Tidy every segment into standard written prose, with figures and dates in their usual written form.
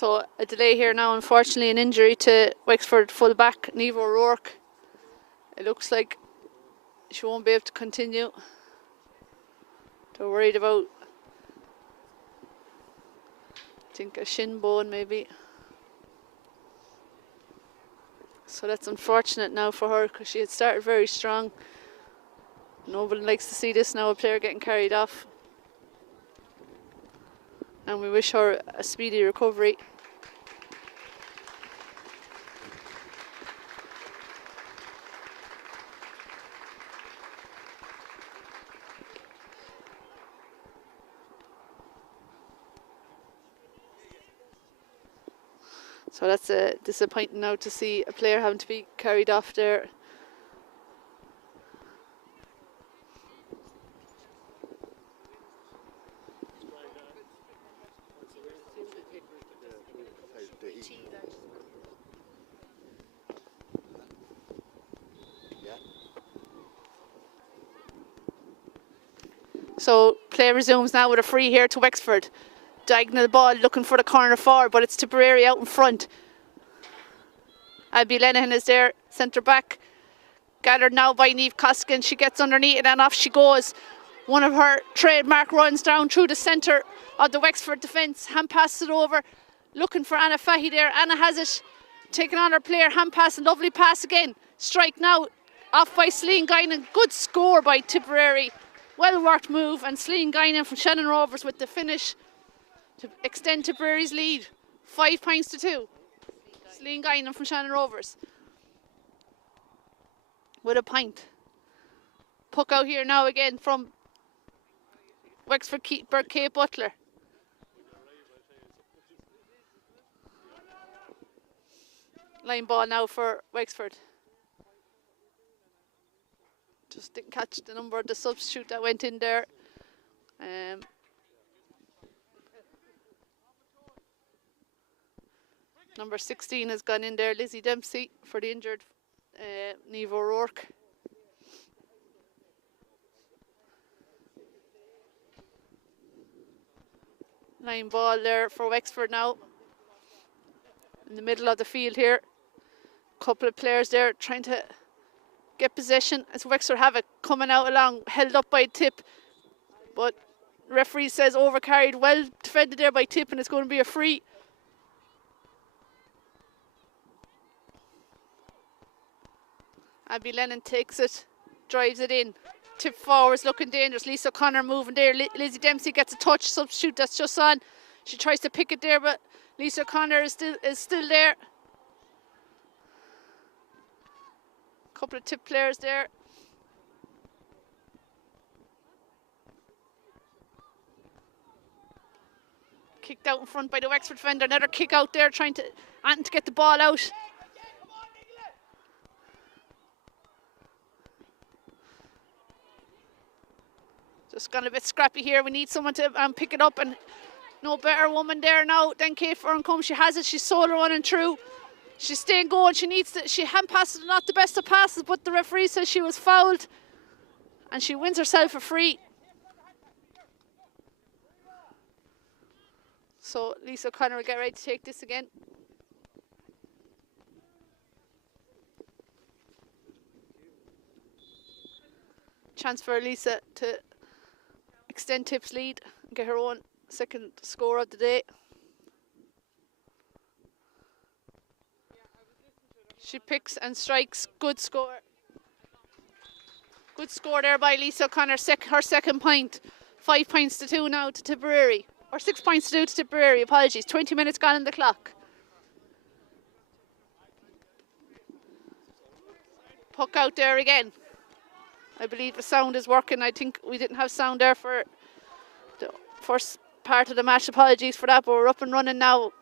So a delay here now, unfortunately, an injury to Wexford full-back Niamh O'Rourke. It looks like she won't be able to continue. They're worried about, I think, a shin bone maybe. So that's unfortunate now for her, because she had started very strong. Nobody likes to see this now, a player getting carried off. And we wish her a speedy recovery. So that's disappointing now to see a player having to be carried off there. So play resumes now with a free here to Wexford. Diagonal ball looking for the corner forward, but it's Tipperary out in front. Abby Lenihan is there, centre back. Gathered now by Niamh Costigan. She gets underneath it and off she goes. One of her trademark runs down through the centre of the Wexford defence. Hand passes it over, looking for Anna Fahy there. Anna has it, taking on her player. Hand pass, a lovely pass again. Strike now, off by Celine Guinan. Good score by Tipperary. Well worked move, and Celine Guinan from Shannon Rovers with the finish to extend Tipperary's lead. 5 points to 2. Celine Guinan from Shannon Rovers with a point. Puck out here now again from Wexford keeper Kate Butler. Line ball now for Wexford. Just didn't catch the number of the substitute that went in there. Number 16 has gone in there, Lizzie Dempsey, for the injured Niamh O'Rourke. Line ball there for Wexford now. In the middle of the field here. Couple of players there trying to get possession as Wexford have it coming out along, held up by Tip. But referee says overcarried, well defended there by Tip, and it's going to be a free. Abby Lennon takes it, drives it in. Tip forwards looking dangerous. Lisa O'Connor moving there. Lizzie Dempsey gets a touch. Substitute that's just on. She tries to pick it there, but Lisa O'Connor is still there. Couple of Tip players there. Kicked out in front by the Wexford defender. Another kick out there, trying to get the ball out. Just gone a bit scrappy here. We need someone to pick it up, and no better woman there now than Kate Ferncombe. She has it. She's solo running through. She's staying going. She needs to. She hand passed it, not the best of passes, but the referee says she was fouled, and she wins herself a free. So Lisa O'Connor will get ready to take this again. Chance for Lisa to extend Tip's lead and get her own second score of the day. She picks and strikes. Good score. Good score there by Lisa O'Connor. Her second point. 5 points to 2 now to Tipperary. Or 6 points to 2 to Tipperary. Apologies. 20 minutes gone in the clock. Puck out there again. I believe the sound is working. I think we didn't have sound there for the first part of the match. Apologies for that, but we're up and running now.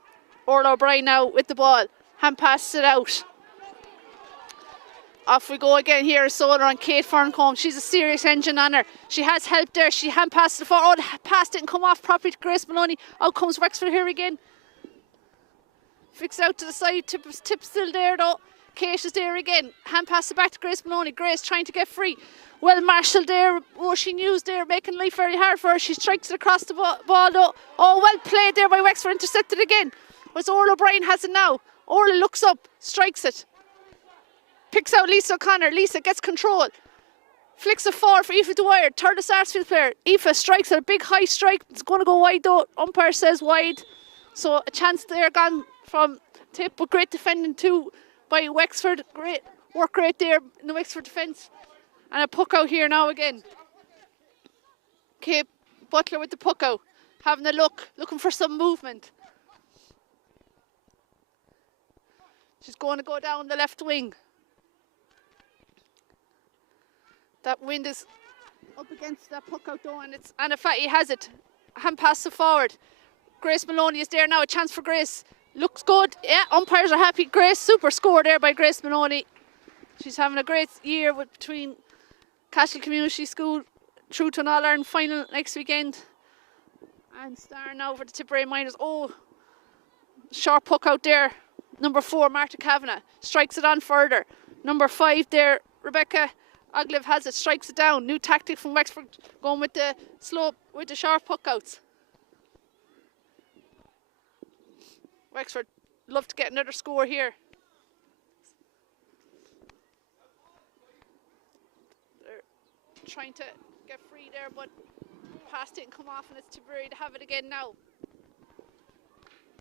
Orla O'Brien now with the ball. Hand passes it out. Off we go again here. Solar on Kate Ferncombe. She's a serious engine on her. She has help there. She hand passes it forward. Oh, the pass didn't come off properly to Grace Maloney. Out comes Wexford here again. Fix out to the side. Tip still there though. Kate is there again. Hand pass it back to Grace Maloney. Grace trying to get free. Well marshalled there. Roisin Hughes there, making life very hard for her. She strikes it across the ball though. Oh, well played there by Wexford. Intercepted again. Where's Orla O'Brien has it now. Orla looks up, strikes it. Picks out Lisa O'Connor. Lisa gets control. Flicks it forward for Aoife Dwyer, third Sarsfield player. Aoife strikes at a big high strike. It's going to go wide though. Umpire says wide. So a chance there gone from Tip, but great defending too by Wexford. Great work rate there in the Wexford defence. And a puck out here now again. Kate Butler with the puck out. Having a look, looking for some movement. She's going to go down the left wing. That wind is up against that puck out though, and it's Anna Fatty has it. Hand pass to forward. Grace Maloney is there now, a chance for Grace. Looks good. Yeah, umpires are happy. Grace, super score there by Grace Maloney. She's having a great year between Cashel Community School through to an All-Ireland final next weekend. And star now for the Tipperary Miners. Oh, sharp puck out there. Number 4, Marta Kavanagh, strikes it on further. Number 5 there, Rebecca Oglive has it, strikes it down. New tactic from Wexford, going with the slope, with the sharp puck outs. Wexford love to get another score here. They're trying to get free there, but past didn't come off, and it's Tipperary to have it again now.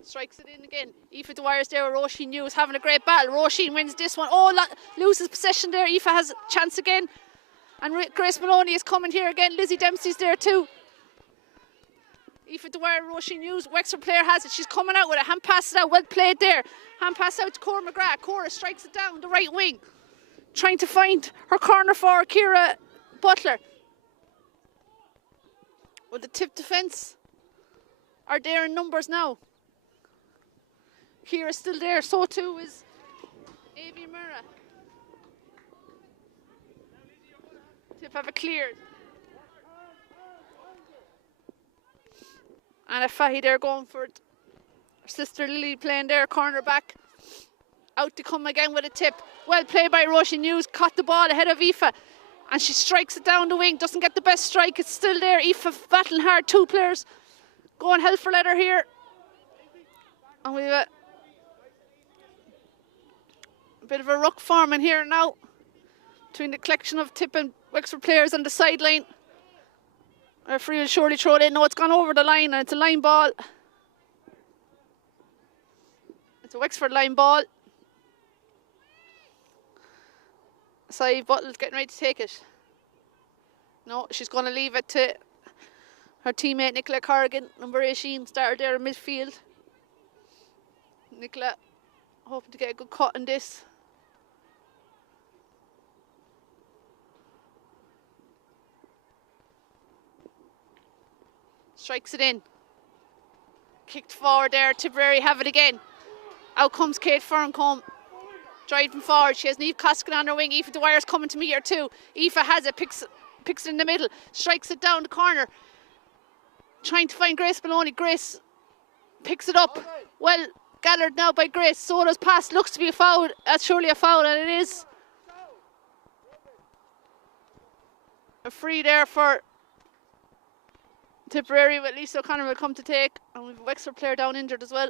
Strikes it in again. Aoife Dwyer's there with Roisin Hughes having a great battle. Roisin wins this one. Oh, loses possession there. Aoife has a chance again. And Grace Maloney is coming here again. Lizzie Dempsey's there too. Aoife Dwyer, Roisin Hughes. Wexford player has it. She's coming out with it. Hand pass it out. Well played there. Hand pass out to Cora McGrath. Cora strikes it down the right wing. Trying to find her corner for Ciara Butler. Well, the Tip defence are there in numbers now. Ciara's still there, so too is Avi Murrah. Tip have it cleared. And a Fahy there going for it. Her sister Lily playing there, corner back. Out to come again with a tip. Well played by Roisin Hughes, caught the ball ahead of Aoife. And she strikes it down the wing, doesn't get the best strike, it's still there. Aoife battling hard, 2 players going hell for leather here. And we have a bit of a ruck forming here now between the collection of Tip and Wexford players on the sideline. Referee will surely throw it in. No, it's gone over the line and it's a line ball. It's a Wexford line ball. Sai Buttle's getting ready to take it. No, she's going to leave it to her teammate Nicola Corrigan, number 18, started there in midfield. Nicola hoping to get a good cut in this. Strikes it in. Kicked forward there. Tipperary have it again. Out comes Kate Ferncombe. Driving forward. She has Niamh Coskin on her wing. Aoife Dwyer's coming to meet her too. Aoife has it. Picks it in the middle. Strikes it down the corner. Trying to find Grace Maloney. Grace picks it up. Well gathered now by Grace. Sola's pass looks to be a foul. That's surely a foul, and it is. A free there for Tipperary, but Lisa O'Connor will come to take, and we've a Wexford player down injured as well.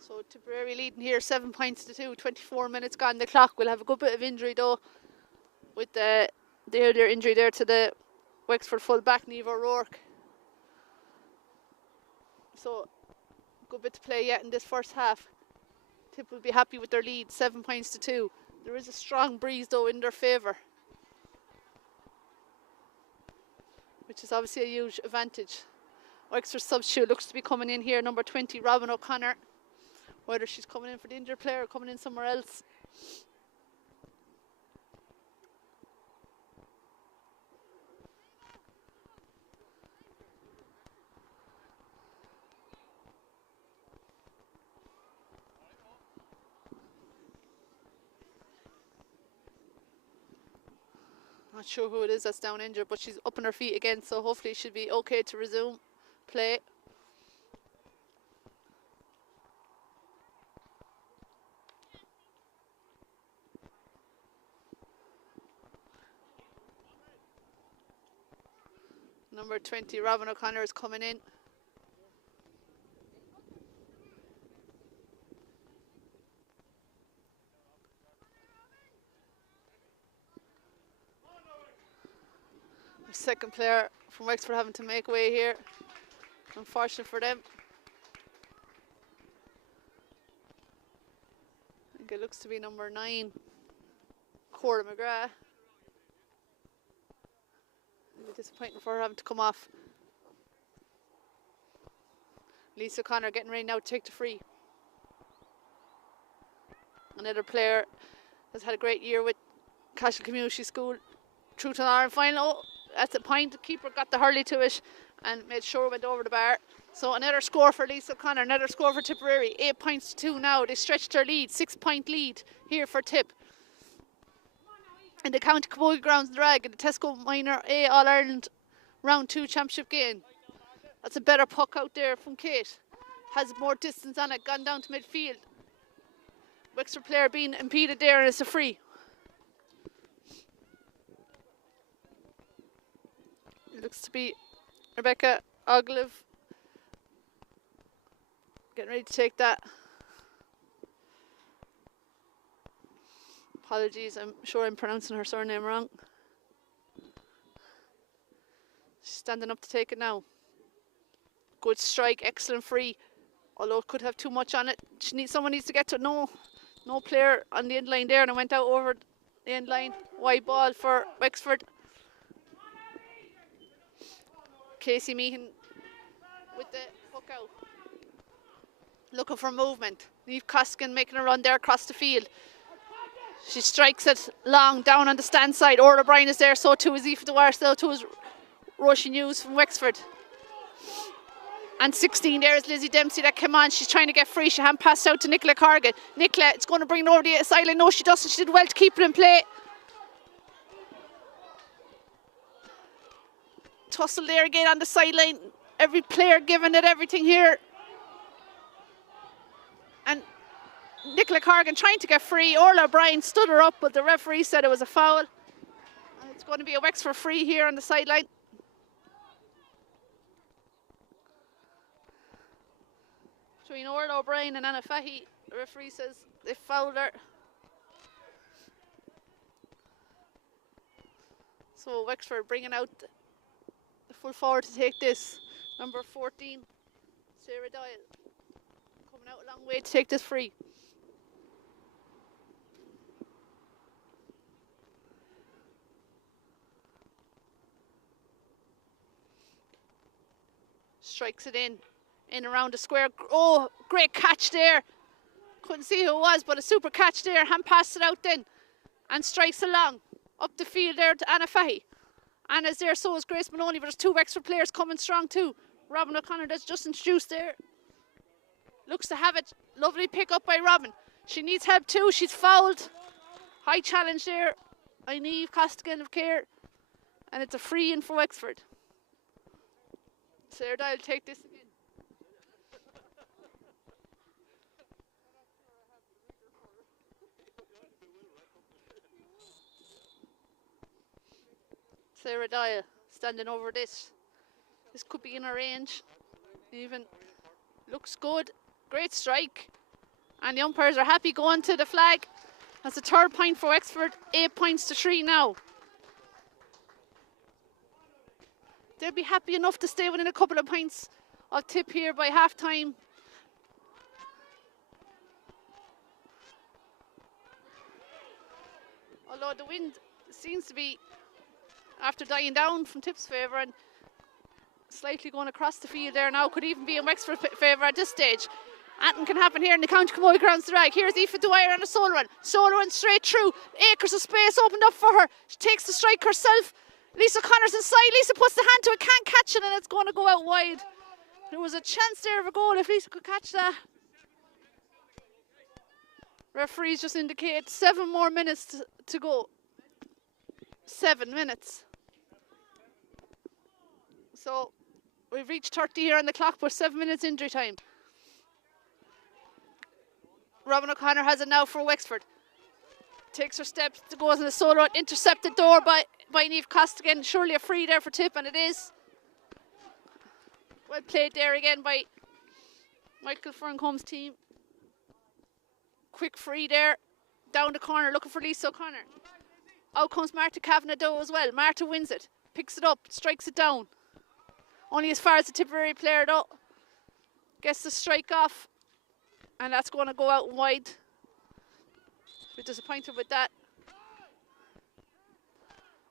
So Tipperary leading here 7 points to 2, 24 minutes gone the clock. We'll have a good bit of injury though with their injury there to the Wexford full back, Niamh O'Rourke. So good bit to play yet in this first half. Tip will be happy with their lead, 7 points to 2. There is a strong breeze though in their favour, which is obviously a huge advantage. Wexford substitute looks to be coming in here, number 20, Robin O'Connor. Whether she's coming in for the injured player or coming in somewhere else. Not sure who it is that's down injured, but she's up on her feet again, so hopefully she'll be okay to resume play. Number 20, Robin O'Connor, is coming in. The second player from Wexford having to make way here. Unfortunate for them. I think it looks to be number 9, Cora McGrath. It'll be disappointing for her having to come off. Lisa O'Connor getting ready now to take the free. Another player has had a great year with Cashel Community School. Through to an Ireland final. At the point, the keeper got the hurley to it and made sure it went over the bar. So another score for Lisa O'Connor, another score for Tipperary. 8 points to 2 now. They stretched their lead, 6-point lead here for Tip. In the County Camogie grounds in Drag, in the Tesco Minor A All-Ireland Round 2 Championship game. That's a better puck out there from Kate. Has more distance on it, gone down to midfield. Wexford player being impeded there, and it's a free. It looks to be Rebecca Oglev getting ready to take that. Apologies, I'm sure I'm pronouncing her surname wrong. She's standing up to take it now. Good strike, excellent free. Although it could have too much on it. Someone needs to get to it. No player on the end line there, and it went out over the end line. Wide ball for Wexford. Casey Meehan with the hook out. Looking for movement. Niamh Costigan making a run there across the field. She strikes it long down on the stand side. Orla O'Brien is there, so too is Aoife Dwyer, so too is Roisin Hughes from Wexford. And 16 there is Lizzie Dempsey that came on. She's trying to get free. She hand passed out to Nicola Corrigan. Nicola, it's going to bring it over the sideline. No, she doesn't. She did well to keep it in play. Tussle there again on the sideline. Every player giving it everything here. And Nicola Corrigan trying to get free. Orla O'Brien stood her up, but the referee said it was a foul. And it's going to be a Wexford free here on the sideline. Between Orla O'Brien and Anna Fahy, the referee says they fouled her. So Wexford bringing out the full forward to take this. Number 14, Sarah Doyle, coming out a long way to take this free. Strikes it in around the square. Oh, great catch there. Couldn't see who it was, but a super catch there. Hand passed it out then and strikes along up the field there to Anna Fahy. Anna's there, so is Grace Maloney, but there's 2 Wexford players coming strong too. Robin O'Connor that's just introduced there. Looks to have it. Lovely pick up by Robin. She needs help too. She's fouled. High challenge there by Niamh Costigan of Care. And it's a free in for Wexford. Sarah Dyle take this again. Sarah Dyle standing over this. This could be in her range. Even looks good. Great strike. And the umpires are happy going to the flag. That's a 3rd point for Wexford. 8 points to 3 now. They'll be happy enough to stay within a couple of points of Tip here by half time. Although the wind seems to be after dying down from Tip's favour and slightly going across the field there now, could even be in Wexford's favour at this stage. Anything can happen here in the County Camogie grounds. Here's Aoife Dwyer on a solo run. Solo run straight through. Acres of space opened up for her. She takes the strike herself. Lisa Connors inside. Lisa puts the hand to it, can't catch it, and it's going to go out wide. There was a chance there of a goal if Lisa could catch that. Referees just indicate 7 more minutes to go. 7 minutes. So we've reached 30 here on the clock, but 7 minutes injury time. Robin O'Connor has it now for Wexford. Takes her steps, goes in a solo, intercepted door by Niamh Costigan. Surely a free there for Tip, and it is. Well played there again by Michael Ferncomb's team. Quick free there. Down the corner looking for Lisa O'Connor. Out comes Marta Kavanagh though as well. Marta wins it. Picks it up. Strikes it down. Only as far as the Tipperary player though. Gets the strike off. And that's going to go out wide. We're disappointed with that.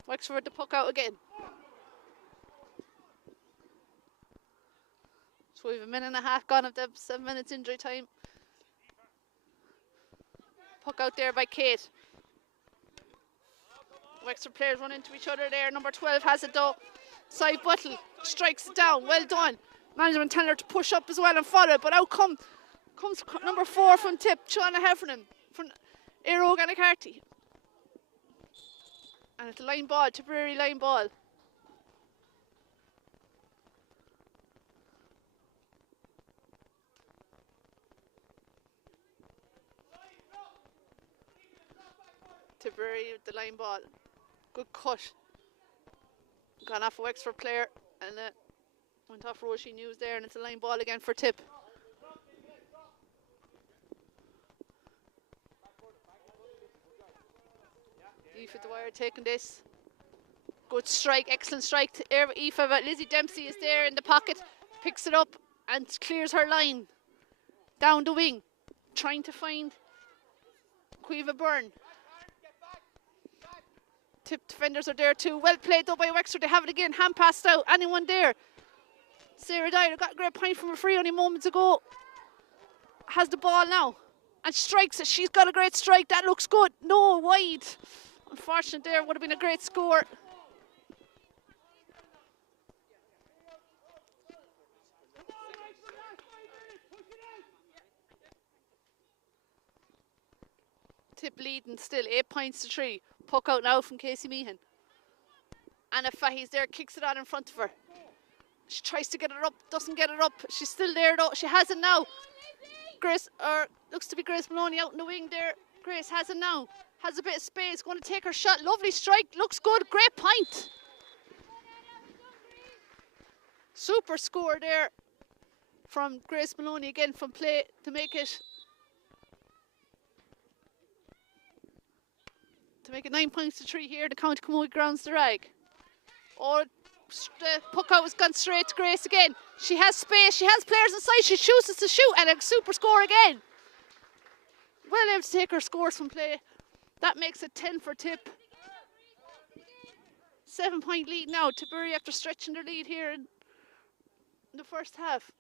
Wexford the puck out again. So we have a minute and a half gone of the 7 minutes injury time. Puck out there by Kate. Wexford players run into each other there. Number 12 has it though. Side Buttle strikes it down. Well done. Management telling her to push up as well and follow. But out comes number 4 from Tip, Shauna Heffernan from Aero Gannicarty. And it's a line ball, Tipperary line ball. Tipperary with the line ball. Good cut. Gone off a Wexford player and went off Roisin News there, and it's a line ball again for Tip. Aoife Dwyer taking this. Good strike, excellent strike to Aoife, but Lizzie Dempsey is there in the pocket, picks it up and clears her line. Down the wing, trying to find Quiva Byrne. Tip defenders are there too. Well played though by Wexford. They have it again. Hand passed out. Anyone there? Sarah Dyer got a great point from a free only moments ago. Has the ball now and strikes it. She's got a great strike. That looks good. No, wide. Unfortunate there. Would have been a great score. Tip leading still 8 points to 3. Puck out now from Casey Meehan. Anna Fahy's there, kicks it on in front of her. She tries to get it up, doesn't get it up. She's still there though. She has it now. Grace, or looks to be Grace Maloney out in the wing there. Grace has it now. Has a bit of space, going to take her shot. Lovely strike, looks good, great point. Super score there from Grace Maloney again from play to make it 9 points to 3 here. The County Camogie grounds the rag. Oh, the puck out has gone straight to Grace again. She has space, she has players inside, she chooses to shoot and a super score again. Well able to take her scores from play. That makes it 10 for Tip. 7 point lead now. Tipperary after stretching their lead here in the first half.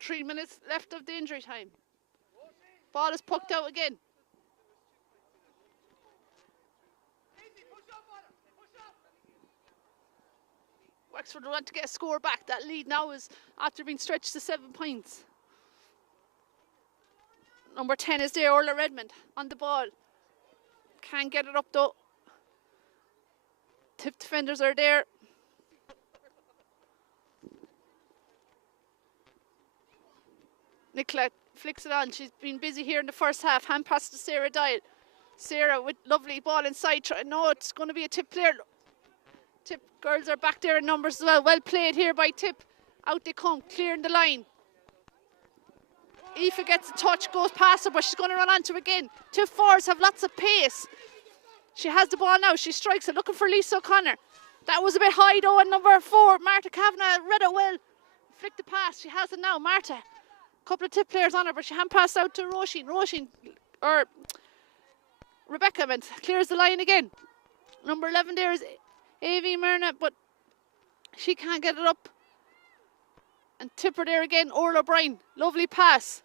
3 minutes left of the injury time. Ball is pucked out again. Wexford want to get a score back. That lead now is after being stretched to 7 points. Number 10 is there, Orla Redmond on the ball. Can't get it up though. Tip defenders are there. Nicola flicks it on. She's been busy here in the first half. Hand pass to Sarah Dial. Sarah with lovely ball inside. No, it's going to be a Tip player. Tip girls are back there in numbers as well. Well played here by Tip. Out they come, clearing the line. Aoife gets a touch, goes past her, but she's going to run onto again. Tip forwards have lots of pace. She has the ball now. She strikes it, looking for Lisa O'Connor. That was a bit high though, and number 4, Marta Kavanagh, read it well. Flicked the pass. She has it now. Marta. A couple of Tip players on her, but she hand passed out to Roisin. Or Rebecca meant, clears the line again. Number 11 there is A.V. Myrna, but she can't get it up. And Tipper there again, Orla O'Brien. Lovely pass.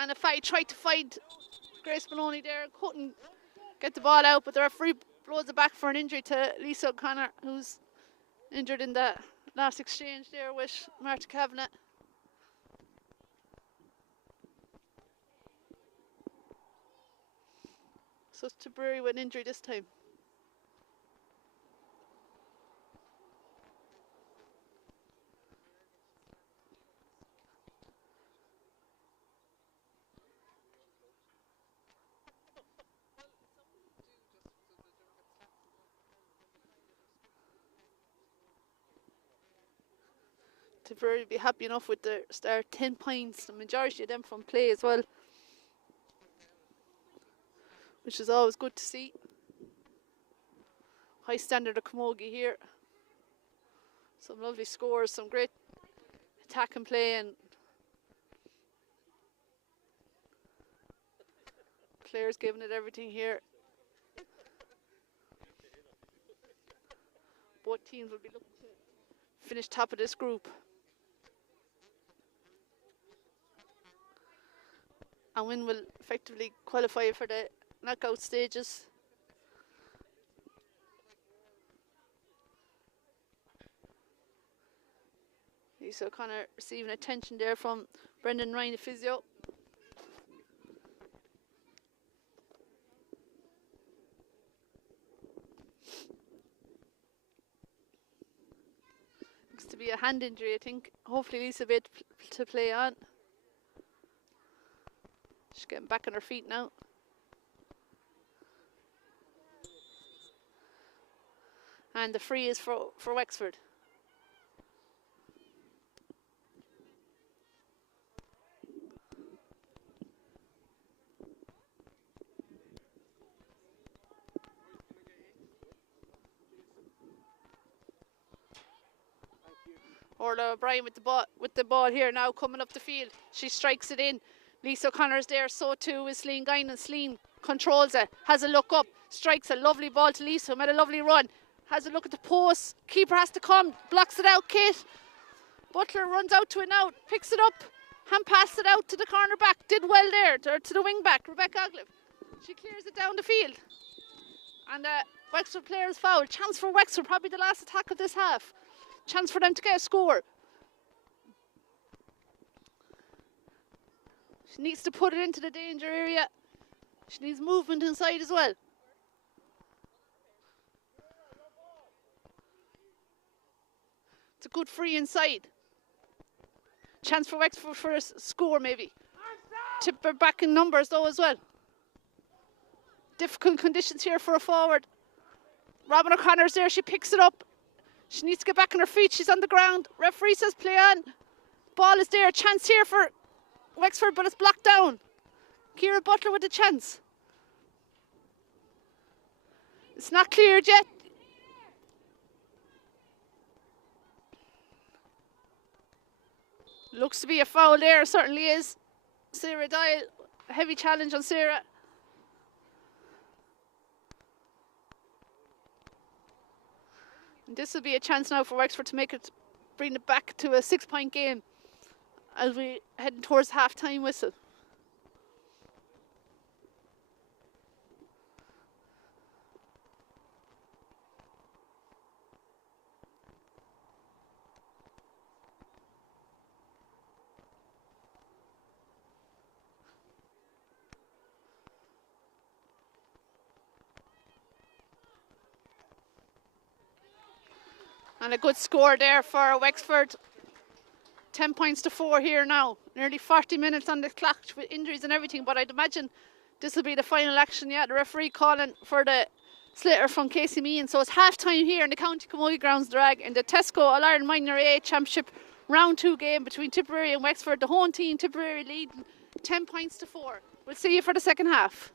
And if I tried to find Grace Maloney there, couldn't get the ball out, but the referee blows it back for an injury to Lisa O'Connor, who's injured in the last exchange there with Marta Kavanagh. So it's Tipperary with an injury this time. Tipperary be happy enough with their start. 10 points, the majority of them from play as well, which is always good to see. High standard of Camogie here. Some lovely scores, some great attack and play, and players giving it everything here. Both teams will be looking to finish top of this group. And win will effectively qualify for the knockout stages. Lisa O'Connor receiving attention there from Brendan Ryan, the physio. Looks to be a hand injury, I think. Hopefully Lisa will be able to play on. She's getting back on her feet now. And the free is for Wexford. Orla O'Brien with the ball here now, coming up the field. She strikes it in. Lisa O'Connor's there, so too is Sleen Guinan. Sleen controls it, has a look up, strikes a lovely ball to Lisa, who made a lovely run. Has a look at the post, keeper has to come, blocks it out, Kate. Butler runs out to it now, picks it up, hand passes it out to the corner back. Did well there, to the wing back, Rebecca Ogliff. She clears it down the field. And Wexford players foul. Chance for Wexford, probably the last attack of this half. Chance for them to get a score. She needs to put it into the danger area. She needs movement inside as well. It's a good free inside. Chance for Wexford for a score maybe. Tipper back in numbers though as well. Difficult conditions here for a forward. Robin O'Connor's there, she picks it up. She needs to get back on her feet, she's on the ground. Referee says play on. Ball is there, chance here for Wexford, but it's blocked down. Ciara Butler with the chance. It's not cleared yet. Looks to be a foul there, certainly is. Sarah Dial, a heavy challenge on Sarah. And this will be a chance now for Wexford to bring it back to a 6-point game as we head towards half-time whistle. And a good score there for Wexford. 10 points to 4 here now. Nearly 40 minutes on the clock with injuries and everything, but I'd imagine this will be the final action. Yeah, the referee calling for the sliotar from Casey Meehan. So it's half time here in the County Camogie Grounds Drag in the Tesco All-Ireland Minor A Championship round 2 game between Tipperary and Wexford. The home team, Tipperary, leading 10 points to 4. We'll see you for the second half.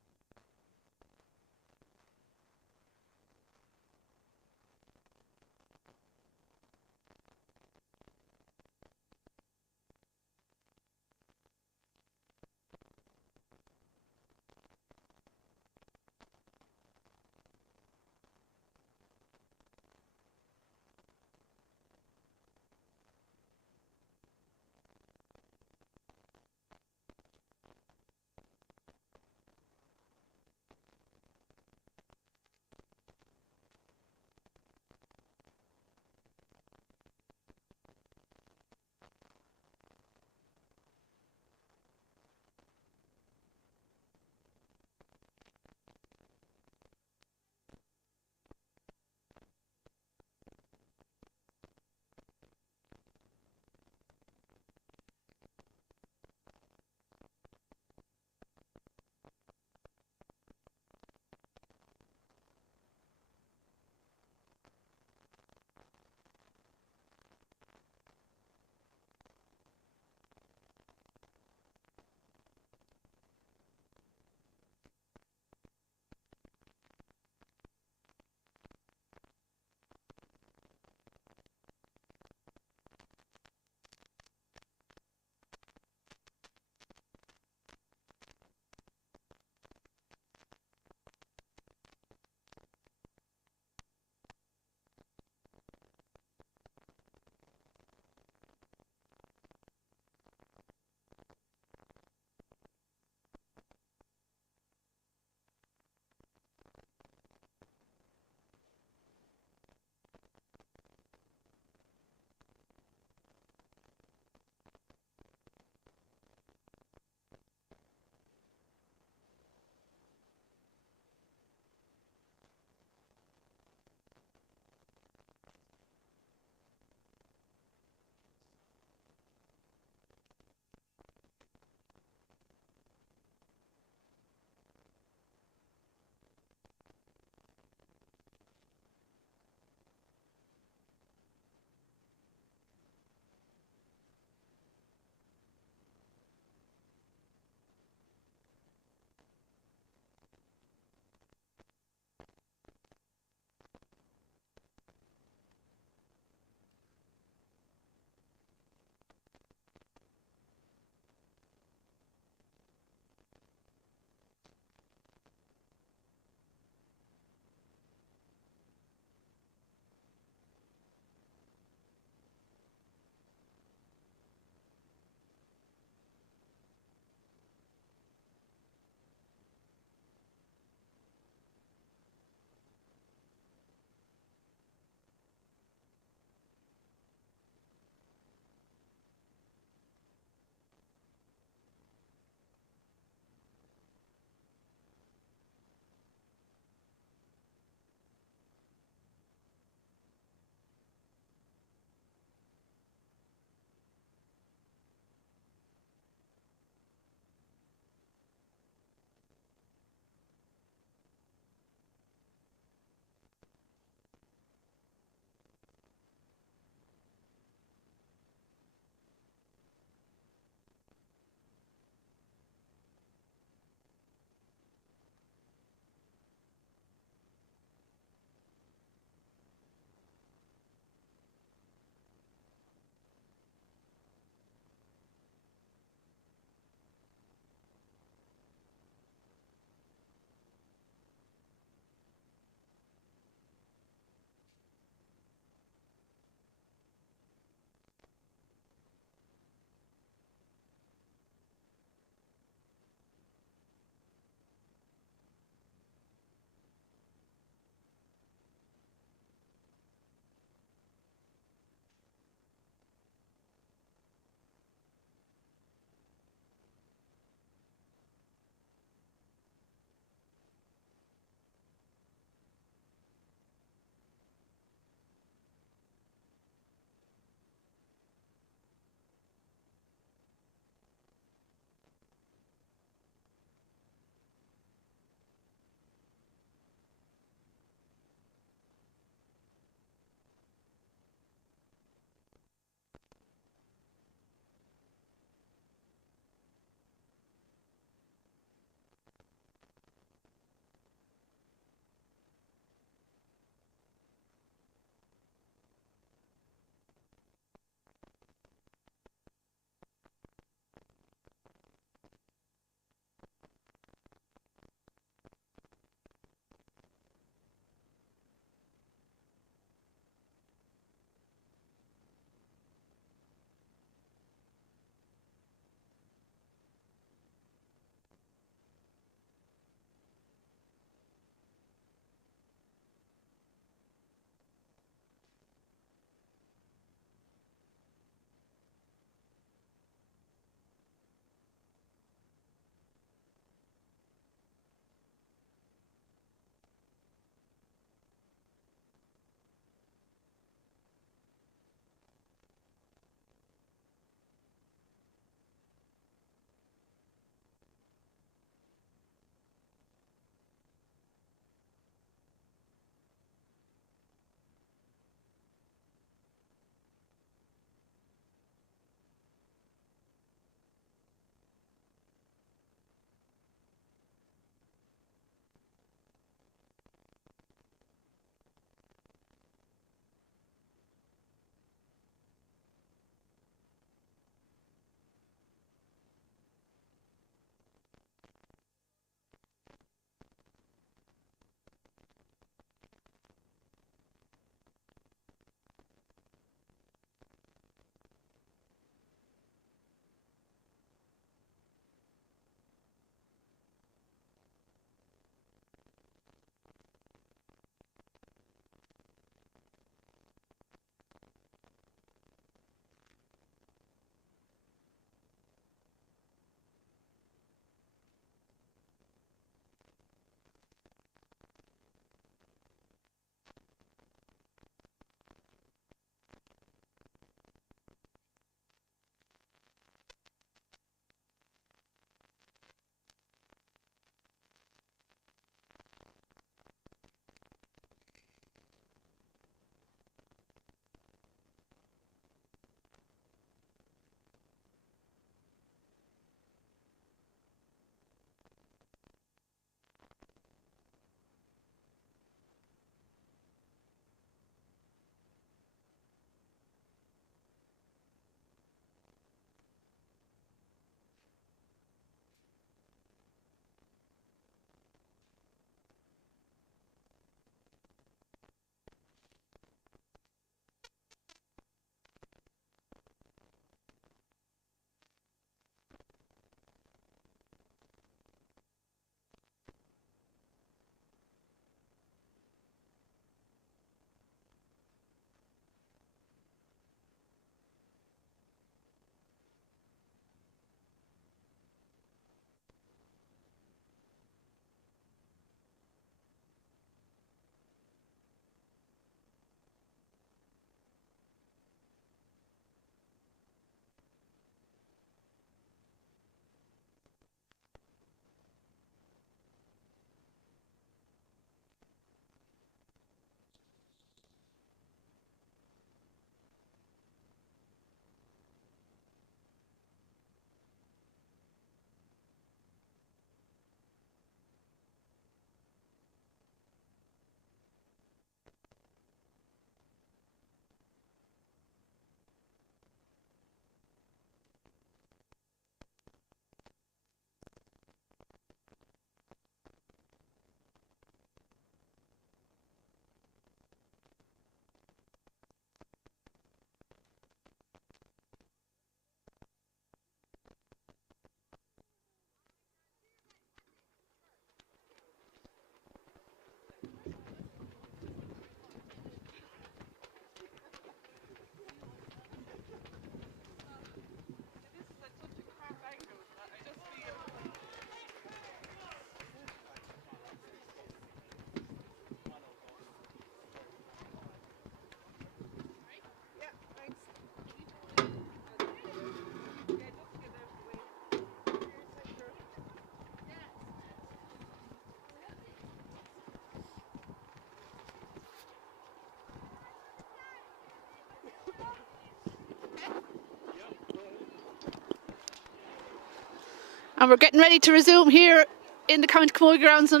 And we're getting ready to resume here in the County Camogie grounds in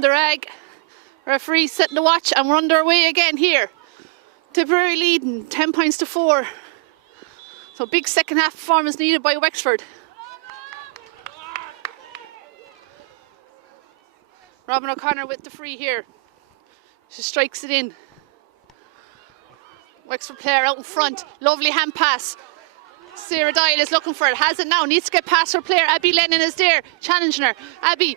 the rag. Referee setting the watch, and we're underway again here. Tipperary leading 10 points to 4. So big second half performance needed by Wexford. Robin O'Connor with the free here. She strikes it in. Wexford player out in front. Lovely hand pass. Sarah Dial is looking for it. Has it now. Needs to get past her player. Abby Lennon is there challenging her. Abby.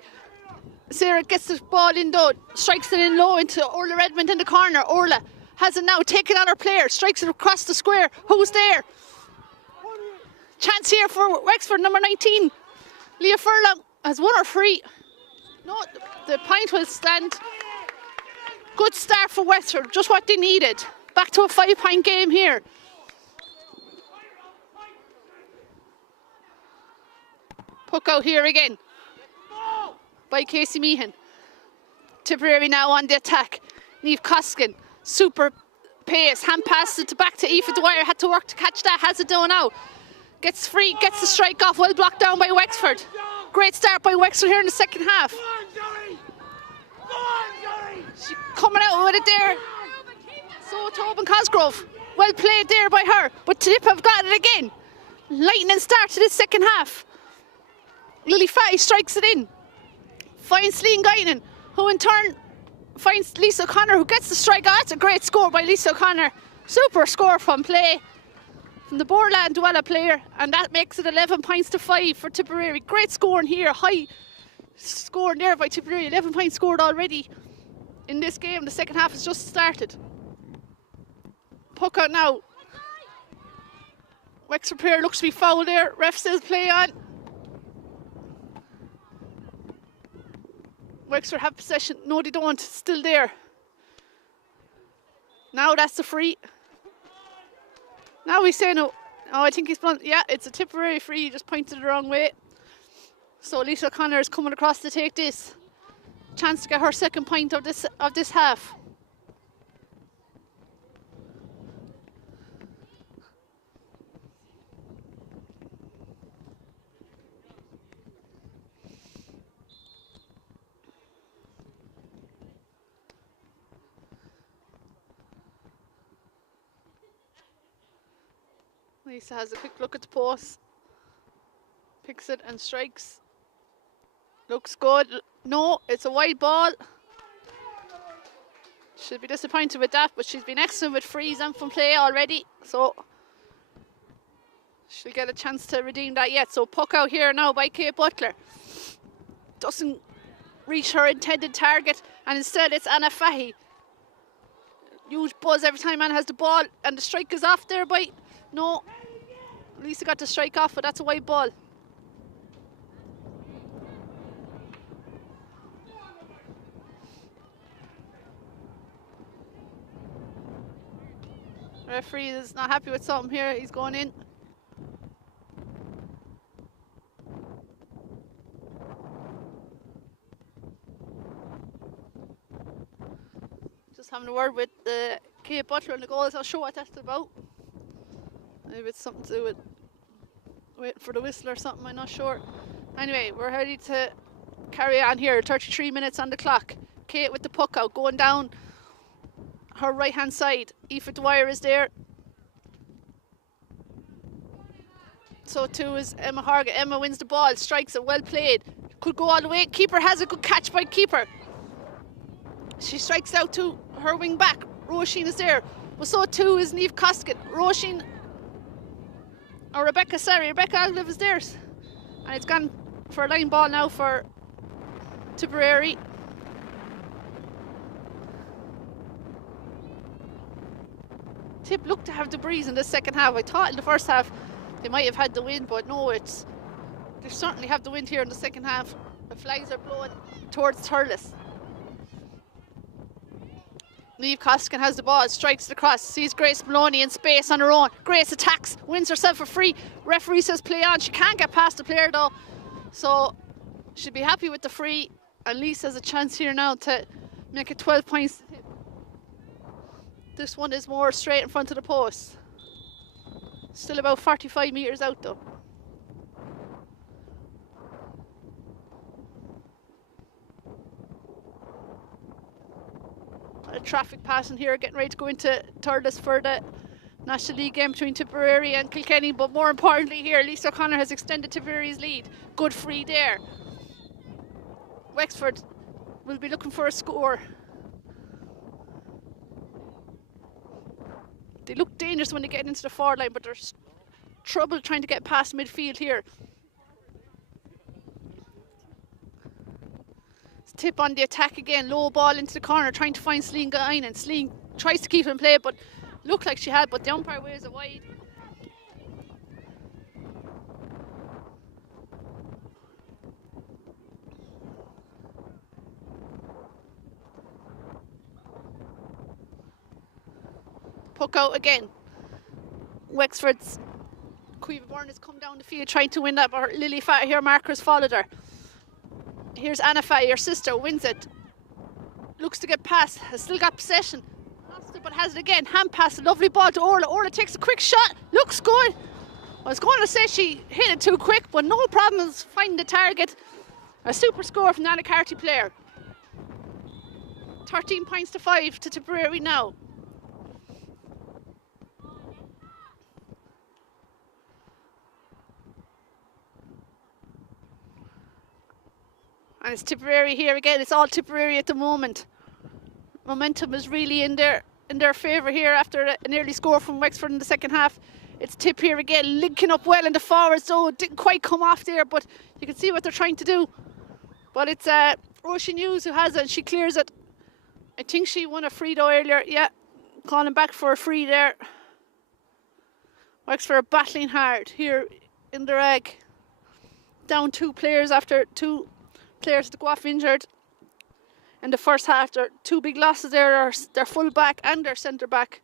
Sarah gets the ball in though. Strikes it in low into Orla Redmond in the corner. Orla has it now. Taking on her player. Strikes it across the square. Who's there? Chance here for Wexford, number 19. Leah Furlong has won her free. No, the point will stand. Good start for Wexford. Just what they needed. Back to a 5-point game here. Puck out here again by Casey Meehan. Tipperary now on the attack. Niamh Coskin, super pace, hand passes it back to Aoife Dwyer. Had to work to catch that. Has it down now. Gets free, gets the strike off. Well blocked down by Wexford. Great start by Wexford here in the second half. She's coming out with it there. So Tobin Cosgrove. Well played there by her. But Tip have got it again. Lightning start to this second half. Lily Fay strikes it in. Finds Sleen Guinan, who in turn finds Lisa O'Connor, who gets the strike. Oh, that's a great score by Lisa O'Connor. Super score from play from the Borland Dwella player, and that makes it 11 points to 5 for Tipperary. Great scoring here, high scoring there by Tipperary. 11 points scored already in this game. The second half has just started. Puck out now. Wexford player looks to be fouled there. Ref says play on. Wexford have possession. No, they don't. Still there. Now that's the free. Now we say no. Oh, I think he's blunt. Yeah, it's a Tipperary free. He just pointed the wrong way. So Lisa O'Connor is coming across to take this. Chance to get her second point of this half. Lisa has a quick look at the post. Picks it and strikes. Looks good. No, it's a wide ball. She'll be disappointed with that, but she's been excellent with frees and from play already. So she'll get a chance to redeem that yet. So puck out here now by Kate Butler. Doesn't reach her intended target, and instead it's Anna Fahy. Huge buzz every time Anna has the ball, and the strike is off there by... No, Lisa got the strike off, but that's a wide ball. Referee is not happy with something here. He's going in. Just having a word with Kate Butler and the goals. I'll show what that's about. Maybe it's something to do with waiting for the whistle or something, I'm not sure. Anyway, we're ready to carry on here. 33 minutes on the clock. Kate with the puck out, going down her right hand side. Aoife Dwyer is there. So too is Emma Hargett. Emma wins the ball, strikes it, well played. Could go all the way. Keeper has a good catch by Keeper. She strikes out to her wing back. Roisin is there. But so too is Niamh Coskin. Roisin or Rebecca Aglive is there. And it's gone for a line ball now for Tipperary. Tip looked to have the breeze in the second half. I thought in the first half they might have had the wind, but no, they certainly have the wind here in the second half. The flags are blowing towards Thurles. Niamh Coskin has the ball, strikes it across, sees Grace Maloney in space on her own. Grace attacks, wins herself a free. Referee says play on. She can't get past the player though, so she'll be happy with the free. And Lisa has a chance here now to make it 12 points. This one is more straight in front of the post. Still about 45 metres out though. of traffic passing here, getting ready to go into Thurles for the National League game between Tipperary and Kilkenny. But more importantly here, Lisa O'Connor has extended Tipperary's lead. Good free there. Wexford will be looking for a score. They look dangerous when they get into the forward line, but there's trouble trying to get past midfield here. Tip on the attack again, low ball into the corner, trying to find Celine Gain, and Celine tries to keep it in play, but looked like she had, but the umpire waves it wide. Puck out again. Wexford's Cueva Byrne has come down the field trying to win that, but Lily Fat here, markers followed her. Here's Anna Fat, her sister, wins it. Looks to get past, has still got possession. Lost it, but has it again. Hand pass, a lovely ball to Orla. Orla takes a quick shot, looks good. I was going to say she hit it too quick, but no problems finding the target. A super score from the Anna Carty player. 13 points to 5 to Tipperary now. And it's Tipperary here again. It's all Tipperary at the moment. Momentum is really in their favour here after an early score from Wexford in the second half. It's Tip here again, linking up well in the forwards, though it didn't quite come off there, but you can see what they're trying to do. But it's Roisin Hughes who has it, and she clears it. I think she won a free though earlier. Yeah, calling back for a free there. Wexford are battling hard here in the rag. Down 2 players after 2 players to go off injured in the first half. There are 2 big losses there, their full back and their centre back.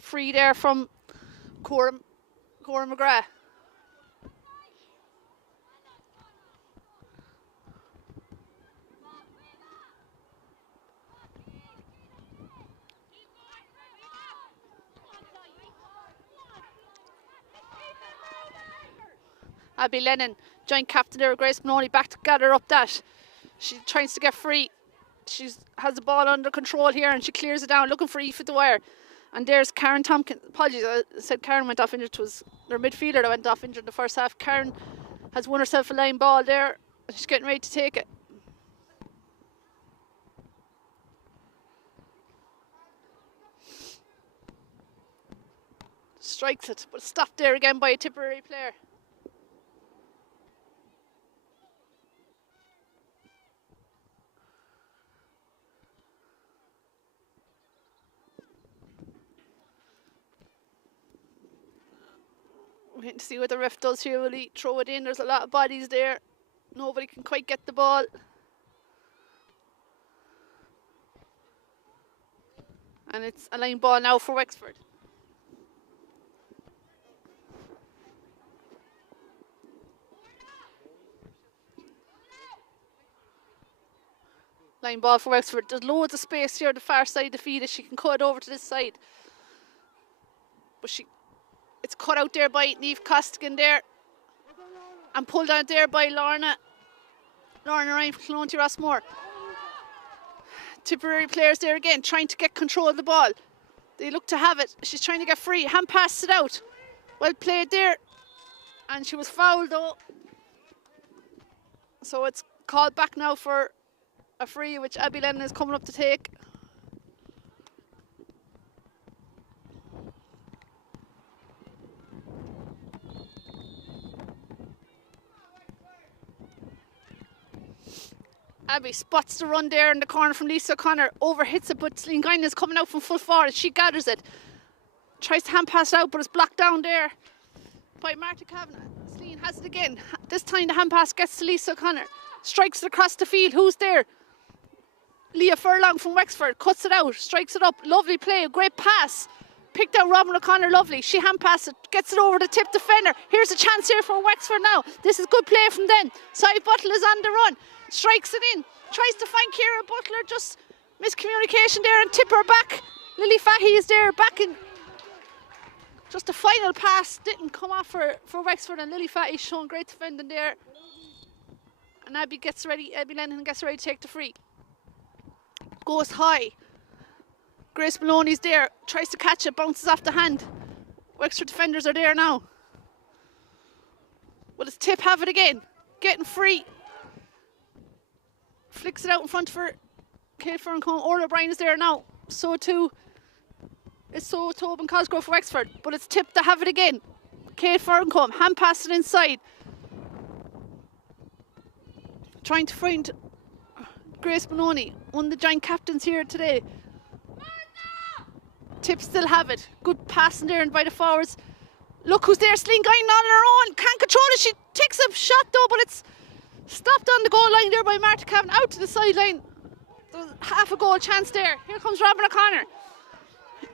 Free there from Cora McGrath. Abby Lennon, joint captain there, Grace Maloney, back to gather up that. She tries to get free. She has the ball under control here and she clears it down, looking for Aoife Dwyer. And there's Karen Tompkins. Apologies, I said Karen went off injured. It was their midfielder that went off injured in the first half. Karen has won herself a line ball there. She's getting ready to take it. Strikes it, but stopped there again by a Tipperary player. Waiting to see what the ref does here. Will he throw it in? There's a lot of bodies there. Nobody can quite get the ball. And it's a line ball now for Wexford. Line ball for Wexford. There's loads of space here on the far side of the field. She can cut it over to this side. But it's cut out there by Niamh Costigan there. And pulled out there by Lorna Ryan from Clonty Rossmore. Tipperary players there again, trying to get control of the ball. They look to have it. She's trying to get free. Hand passed it out. Well played there. And she was fouled though. So it's called back now for a free, which Abby Lennon is coming up to take. Abby spots the run there in the corner from Lisa O'Connor, overhits it, but Celine Guinan is coming out from full forward. She gathers it, tries to hand pass it out, but it's blocked down there by Marta Kavanagh. Celine has it again. This time the hand pass gets to Lisa O'Connor, strikes it across the field. Who's there? Leah Furlong from Wexford cuts it out, strikes it up. Lovely play, great pass. Picked out Robin O'Connor, lovely. She hand passes it, gets it over the tip defender. Here's a chance here for Wexford now. This is good play from them. Cy Butler is on the run, strikes it in, tries to find Ciara Butler, just miscommunication there and tip her back. Lily Fahy is there backing. Just a final pass didn't come off for Wexford, and Lily Fahy showing great defending there. And Abby Lennon gets ready to take the free. Goes high. Grace Maloney's there, tries to catch it, bounces off the hand. Wexford defenders are there now. Will his Tip have it again? Getting free. Flicks it out in front of her. Kate Ferncombe. Orla O'Brien is there now. So too is Tobin Cosgrove for Wexford. But it's Tip to have it again. Kate Ferncombe. Hand pass it inside. Trying to find Grace Maloney, one of the giant captains here today. Tip still have it. Good passing there and by the forwards. Look who's there, Celine Guinan on her own. Can't control it. She takes a shot though, but it's stopped on the goal line there by Marta Cavan out to the sideline. There was half a goal chance there. Here comes Robin O'Connor.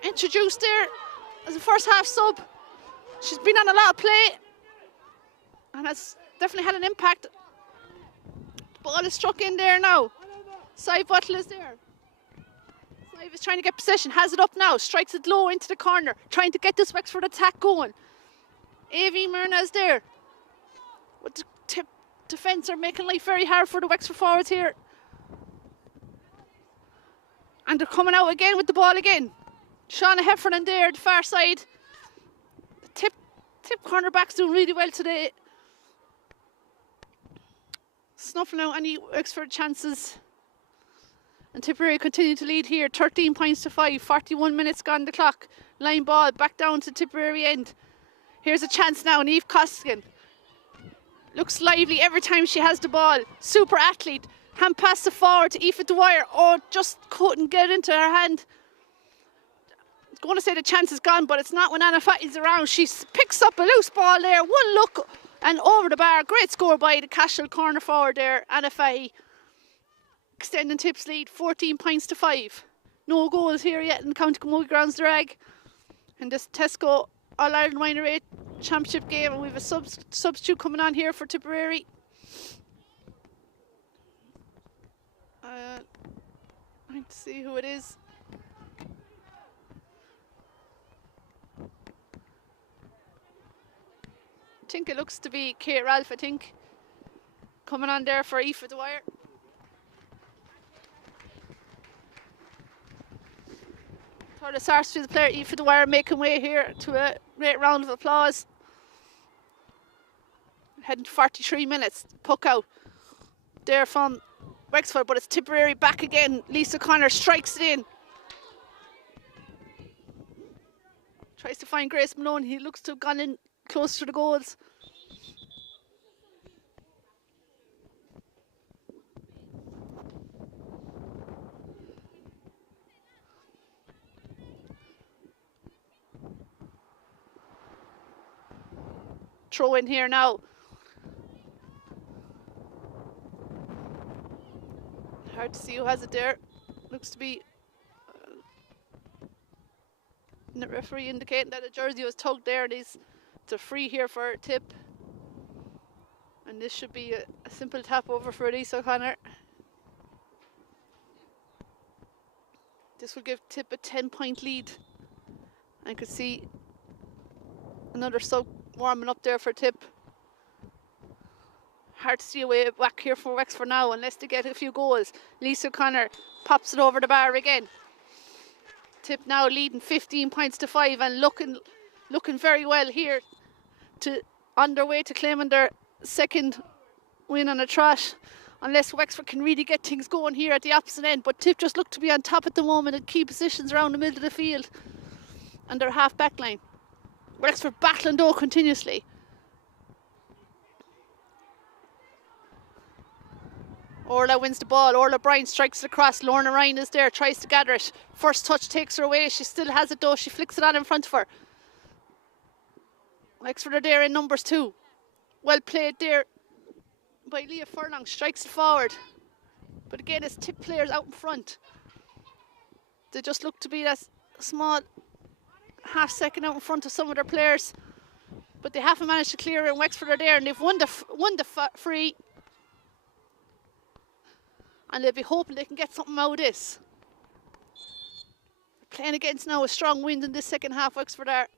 Introduced there as a first half sub. She's been on a lot of play and has definitely had an impact. The ball is struck in there now. Cy Buttle is there. Cy is trying to get possession, has it up now, strikes it low into the corner, trying to get this Wexford attack going. A.V. Myrna is there. But the Tip defence are making life very hard for the Wexford forwards here. And they're coming out again with the ball again. Shauna Heffernan there, the far side. The Tip cornerbacks doing really well today. Snuffling out any Wexford chances. And Tipperary continue to lead here, 13 points to 5, 41 minutes gone the clock. Line ball back down to Tipperary end. Here's a chance now, Niamh Costigan. Looks lively every time she has the ball. Super athlete. Hand pass the forward to Aoife Dwyer. Oh, just couldn't get it into her hand. I was going to say the chance is gone, but it's not when Anna Fahy's around. She picks up a loose ball there. One look and over the bar. Great score by the Cashel corner forward there, Anna Fahy. Extending Tip's lead, 14 points to 5. No goals here yet in County Camogie Grounds Drag. In this Tesco All-Ireland Minor 8 Championship game, and we have a substitute coming on here for Tipperary. Trying to see who it is. I think it looks to be Kate Ralph, I think. Coming on there for Aoife Dwyer. Third of Sarsfield's player Aoife Dwyer making way here to a great round of applause. Heading to 43 minutes. Puck out there from Wexford, but it's Tipperary back again. Lisa Connor strikes it in. Tries to find Grace Malone. He looks to have gone in close to the goals. Throw in here now. Hard to see who has it there. Looks to be the referee indicating that a jersey was tugged there, and it's a free here for Tip. And this should be a simple tap over for Elise O'Connor. This will give Tip a 10-point lead. I could see another sub warming up there for Tip. Hard to see a way back here for Wexford now unless they get a few goals. Lisa O'Connor pops it over the bar again. Tip now leading 15 points to 5 and looking very well here, on their way to claiming their second win on a trot, unless Wexford can really get things going here at the opposite end. But Tip just look to be on top at the moment in key positions around the middle of the field and their half back line. Wexford battling though continuously. Orla wins the ball. Orla Bryan strikes it across. Lorna Ryan is there, tries to gather it. First touch takes her away. She still has it though. She flicks it on in front of her. Wexford are there in numbers 2. Well played there by Leah Furlong. Strikes it forward. But again, it's Tip players out in front. They just look to be that small half second out in front of some of their players. But they haven't managed to clear it, and Wexford are there, and they've won the free. And they'll be hoping they can get something out of this. They're playing against now a strong wind in this second half, Wexford are.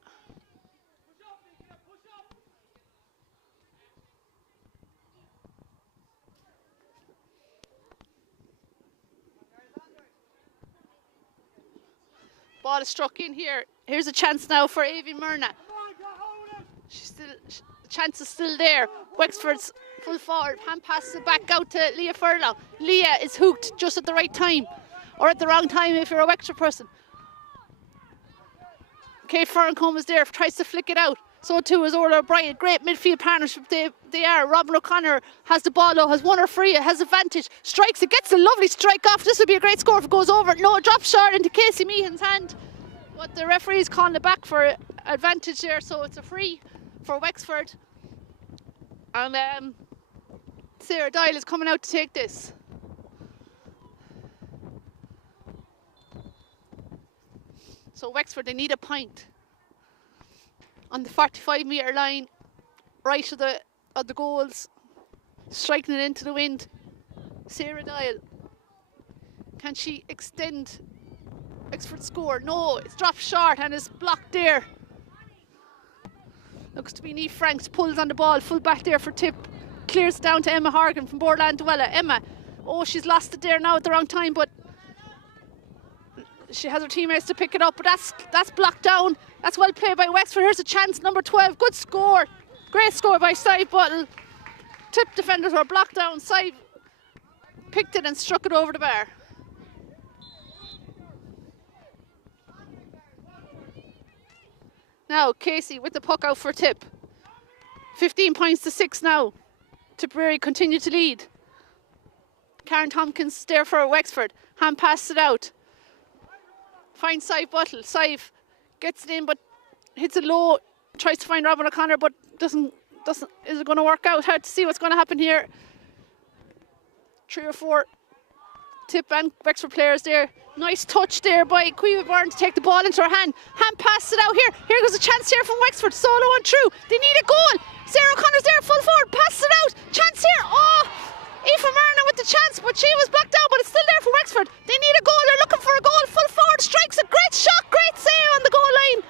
Ball is struck in here. Here's a chance now for Avi Myrna. The chance is still there. Wexford's full forward. Hand passes it back out to Leah Furlong. Leah is hooked just at the right time, or at the wrong time if you're a Wexford person. Kate Ferncombe is there, tries to flick it out. So too is Orla O'Brien. Great midfield partnership they are. Robin O'Connor has the ball though, has won her free, has advantage. Strikes it, gets a lovely strike off. This would be a great score if it goes over. No, drop short into Casey Meehan's hand. But the referee is calling it back for advantage there, so it's a free for Wexford. And Sarah Dial is coming out to take this. So Wexford, they need a point. On the 45-metre line, right of the goals, striking it into the wind. Sarah Dial, can she extend Wexford's score? No, it's dropped short and is blocked there. Looks to be Niamh Franks, pulls on the ball, full back there for Tip. Clears down to Emma Horgan from Borland Dwella. Emma, oh, she's lost it there now at the wrong time, but she has her teammates to pick it up, but that's blocked down. That's well played by Wexford. Here's a chance, number 12. Good score. Great score by Sive Buttle. Tip defenders were blocked down. Sive picked it and struck it over the bar. Now Casey with the puck out for Tip. 15 points to 6 now. Tipperary continue to lead. Karen Tompkins there for Wexford. Hand passes it out. Finds Sive Buttle. Sive gets it in but hits it low. Tries to find Robin O'Connor but doesn't. Is it going to work out? Hard to see what's going to happen here. 3 or 4 Tip and Wexford players there. Nice touch there by Cueva Byrne to take the ball into her hand. Hand passes it out here. Here goes a chance here from Wexford. Solo and through. They need a goal. Sarah O'Connor's there, full forward. Passes it out. Chance here. Oh, Aoife Marna with the chance, but she was blocked out, but it's still there for Wexford. They need a goal. They're looking for a goal. Full forward strikes a great shot. Great save on the goal line.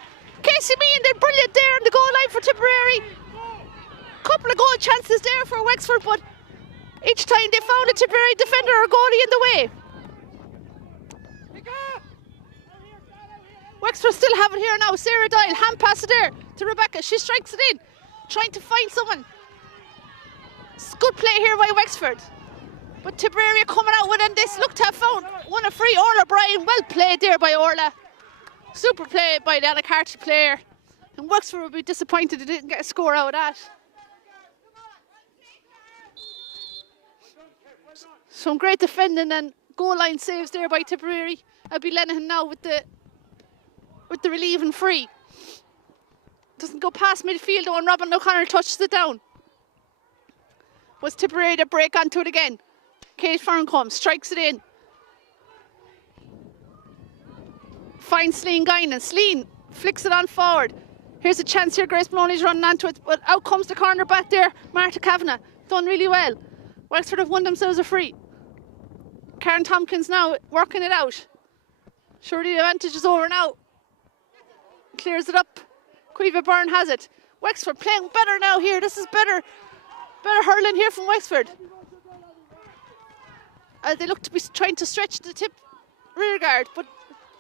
Casey Meehan did brilliant there on the goal line for Tipperary. Couple of goal chances there for Wexford, but each time they found a Tipperary defender or goalie in the way. Wexford still have it here now. Sarah Dial, hand pass it there to Rebecca. She strikes it in, trying to find someone. It's good play here by Wexford. But Tipperary are coming out within this. Look to have found one a free. Orla Bryan, well played there by Orla. Super play by the Anna Carter player. And Wexford will be disappointed they didn't get a score out of that. Some great defending and goal line saves there by Tipperary. Abby Lenihan now with the relieving free. Doesn't go past midfield though, and Robin O'Connor touches it down. Was Tipperary to break onto it again. Kate Ferncombe strikes it in. Finds Sleen Guinan. Sleen flicks it on forward. Here's a chance here. Grace Maloney's running onto it, but out comes the corner back there. Marta Kavanagh done really well. Wexford have won themselves a free. Karen Tompkins now working it out. Surely the advantage is over now. Clears it up. Cueva Byrne has it. Wexford playing better now here. This is better hurling here from Wexford. They look to be trying to stretch the Tip rear guard, but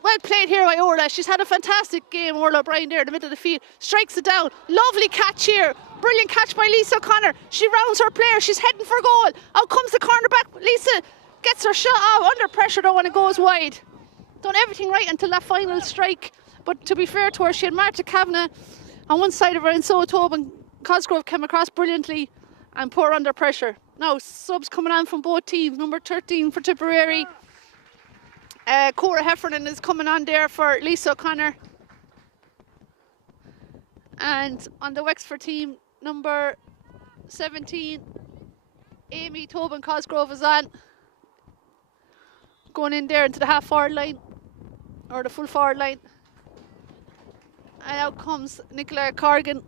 well played here by Orla. She's had a fantastic game, Orla O'Brien there in the middle of the field. Strikes it down. Lovely catch here. Brilliant catch by Lisa O'Connor. She rounds her player. She's heading for goal. Out comes the cornerback. Lisa gets her shot off under pressure though and it goes wide. Done everything right until that final strike. But to be fair to her, she had Marta Kavanagh on one side of her and so Tobin Cosgrove came across brilliantly and put her under pressure. Now subs coming on from both teams. Number 13 for Tipperary. Cora Heffernan is coming on there for Lisa O'Connor. And on the Wexford team, number 17, Amy Tobin Cosgrove is on. Going in there into the half forward line, or the full forward line. And out comes Nicola Corrigan.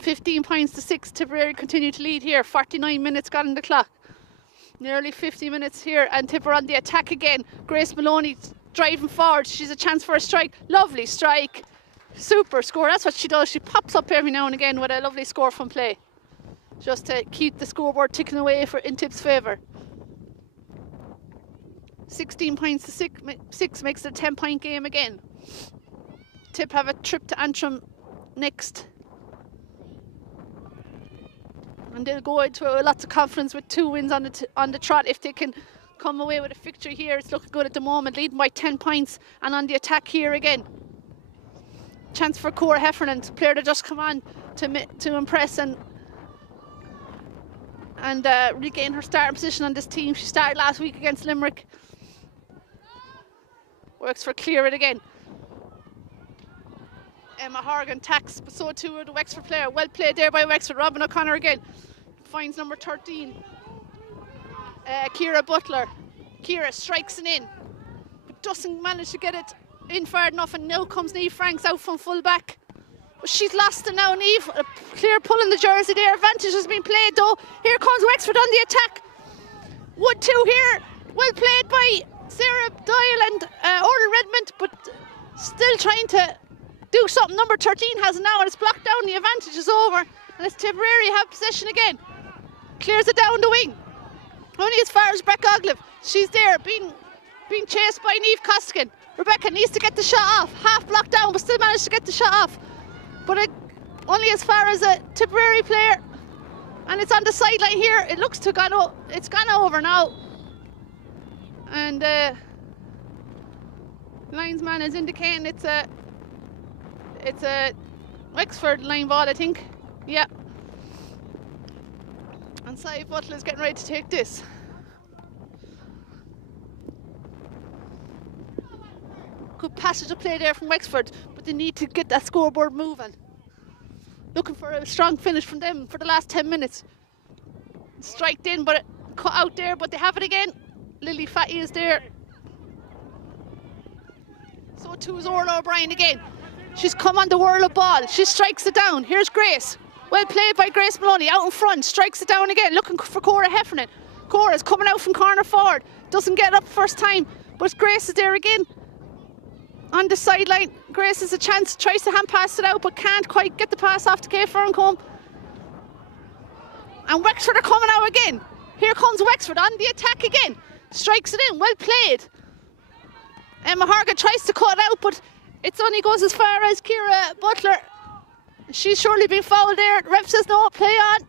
15 points to 6. Tipperary continue to lead here. 49 minutes got on the clock. Nearly 50 minutes here, and Tipper on the attack again. Grace Maloney driving forward. She's a chance for a strike. Lovely strike. Super score. That's what she does. She pops up every now and again with a lovely score from play, just to keep the scoreboard ticking away in Tip's favour. 16 points to 6 makes it a 10-point game again. Tip have a trip to Antrim next. And they'll go into lots of confidence with 2 wins on the trot. If they can come away with a victory here, it's looking good at the moment, leading by 10 points and on the attack here again. Chance for Cora Heffernan, player to just come on to impress and regain her starting position on this team. She started last week against Limerick. Works for clear it again. Emma Horgan tacks, but so too the Wexford player. Well played there by Wexford. Robin O'Connor again finds number 13. Ciara Butler. Ciara strikes it in, but doesn't manage to get it in far enough, and now comes Niamh Franks out from full back. But she's lost it now, Niamh. A clear pull in the jersey there. Advantage has been played though. Here comes Wexford on the attack. 1-2 here. Well played by Sarah Doyle and Orla Redmond, but still trying to do something. Number 13 has it now and it's blocked down. The advantage is over and it's Tipperary have possession again. Clears it down the wing. Only as far as Rebecca Oglive. She's there being chased by Niamh Costigan. Rebecca needs to get the shot off. Half blocked down but still managed to get the shot off. But only as far as a Tipperary player. And it's on the sideline here. It looks to it's gone over now. And linesman is indicating it's a Wexford line ball, I think. Yeah. And Sai Butler is getting ready to take this. Good passage of play there from Wexford, but they need to get that scoreboard moving. Looking for a strong finish from them for the last 10 minutes. Striked in, but cut out there, but they have it again. Lily Fatty is there. So too is Orla O'Brien again. She's come on the whirl of ball. She strikes it down. Here's Grace. Well played by Grace Maloney out in front. Strikes it down again. Looking for Cora Heffernan. Cora's coming out from corner forward. Doesn't get up first time. But Grace is there again. On the sideline. Grace has a chance. Tries to hand pass it out but can't quite get the pass off to Kay Ferncombe. And Wexford are coming out again. Here comes Wexford on the attack again. Strikes it in. Well played. Emma Horgan tries to cut it out but it only goes as far as Ciara Butler. She's surely been fouled there. Ref says no, play on.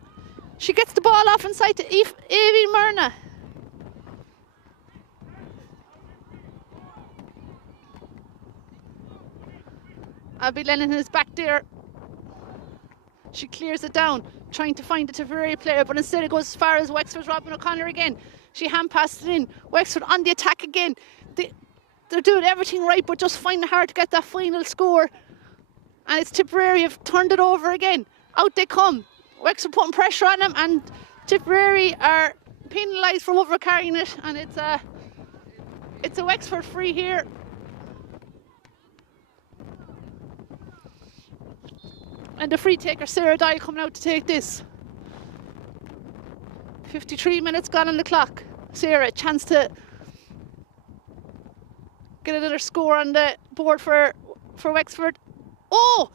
She gets the ball off inside to Evie Myrna. Abby Lennon is back there. She clears it down, trying to find the Tipperary player, but instead it goes as far as Wexford's Robin O'Connor again. She hand passed it in. Wexford on the attack again. They're doing everything right, but just finding it hard to get that final score. And it's Tipperary have turned it over again. Out they come. Wexford putting pressure on them, and Tipperary are penalised for over-carrying it, and it's a Wexford free here. And the free taker, Sarah Dye, coming out to take this. 53 minutes gone on the clock. Sarah, chance to get another score on the board for Wexford. Oh!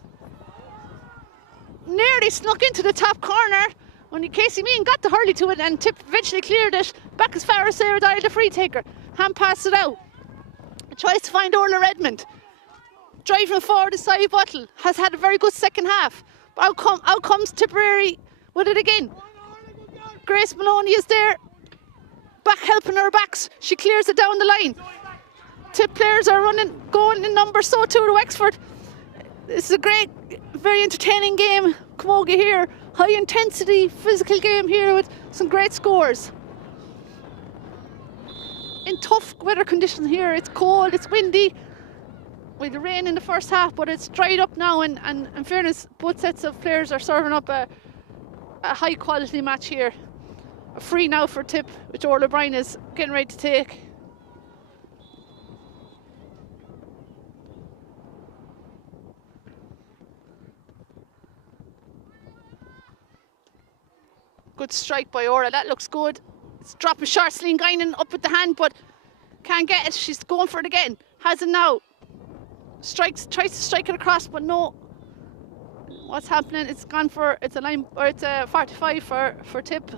Nearly snuck into the top corner when Casey Meehan got the hurley to it, and Tip eventually cleared it back as far as Sarah Dye, the free taker. Hand passed it out. Tries to find Orla Redmond. Driving forward is Sai Buttle. Has had a very good second half. But out comes Tipperary with it again. Grace Maloney is there. Back helping her backs. She clears it down the line. Tip players are going in numbers, so too to Wexford. This is a great, very entertaining game. Camogie here. High intensity, physical game here with some great scores. In tough weather conditions here. It's cold, it's windy. With the rain in the first half, but it's dried up now, and in fairness, both sets of players are serving up a high quality match here. A free now for Tip, which Orla O'Brien is getting ready to take. Good strike by Orla, that looks good. It's dropping short, Celine Guinan up with the hand, but can't get it. She's going for it again. Has it now. Tries to strike it across, but no. What's happening? It's gone for, it's a line, or it's a 45 for Tip.